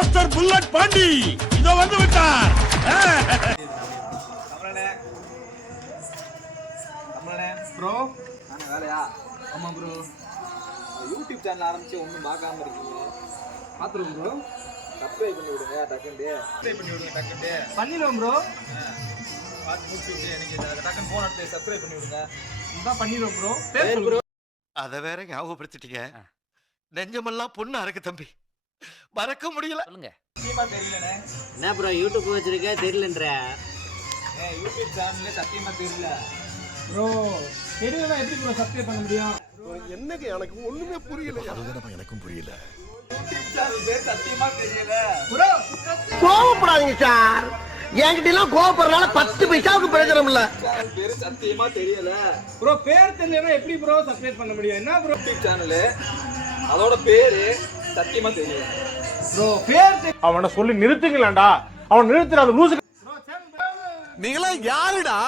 Master bullet Pandi இதோ வந்து விட்டார். ப்ரோ வேலையா? ஆமா ப்ரோ. யூடியூப் சேனல் ஆரம்பிச்சு ஒன்றும் பார்க்காம இருக்கீங்க. பார்த்துருவோம் ப்ரோ. சப்ஸ்கிரைப் பண்ணி விடுங்க டக்குண்டு. பண்ணிடுவோம் ப்ரோ. பார்த்து முடிச்சுட்டு எனக்கு டக்குன்னு ஃபோன் எடுத்து சப்ஸ்கிரைப் பண்ணி விடுங்க. இதான் பண்ணிடுவோம் ப்ரோ. பேர் ப்ரோ. அதை வேற ஞாபகப்படுத்திட்டீங்க. நெஞ்சமெல்லாம் பொண்ணு அறக்கு தம்பி, மறக்க முடியல. சொல்லுங்க. சத்தியமா தெரியலண்ணே. என்ன ப்ரோ யூடியூப் வச்சிருக்க தெரியலன்ற? யூடியூப் சேனல்ல சத்தியமா தெரியல ப்ரோ. தெரியலனா எப்படி ப்ரோ சப்ஸ்கிரைப் பண்ண முடியும்? என்னங்க எனக்கு ஒண்ணுமே புரியல. அதுதான் எனக்கும் புரியல. யூடியூப் சேனல் பேர் சத்தியமா தெரியல ப்ரோ. கோவப்படாதீங்க சார். என்கிட்ட எல்லாம் கோவப்படுறதுனால 10 பைசாவுக்கு பிரயோஜனம் இல்ல. சேனல் பேர் சத்தியமா தெரியல ப்ரோ. பேர் தெரியலனா எப்படி ப்ரோ சப்ஸ்கிரைப் பண்ண முடியும்? என்ன ப்ரோ யூடியூப் சேனல் அதோட பேரு சத்தியமா தெரியல ப்ரோ. பேர் அவனை சொல்லி நிறுத்துங்களேன்டா. அவன் நிறுத்துற அந்த லூசு. ப்ரோ சேனல் நீங்களா யாருடா?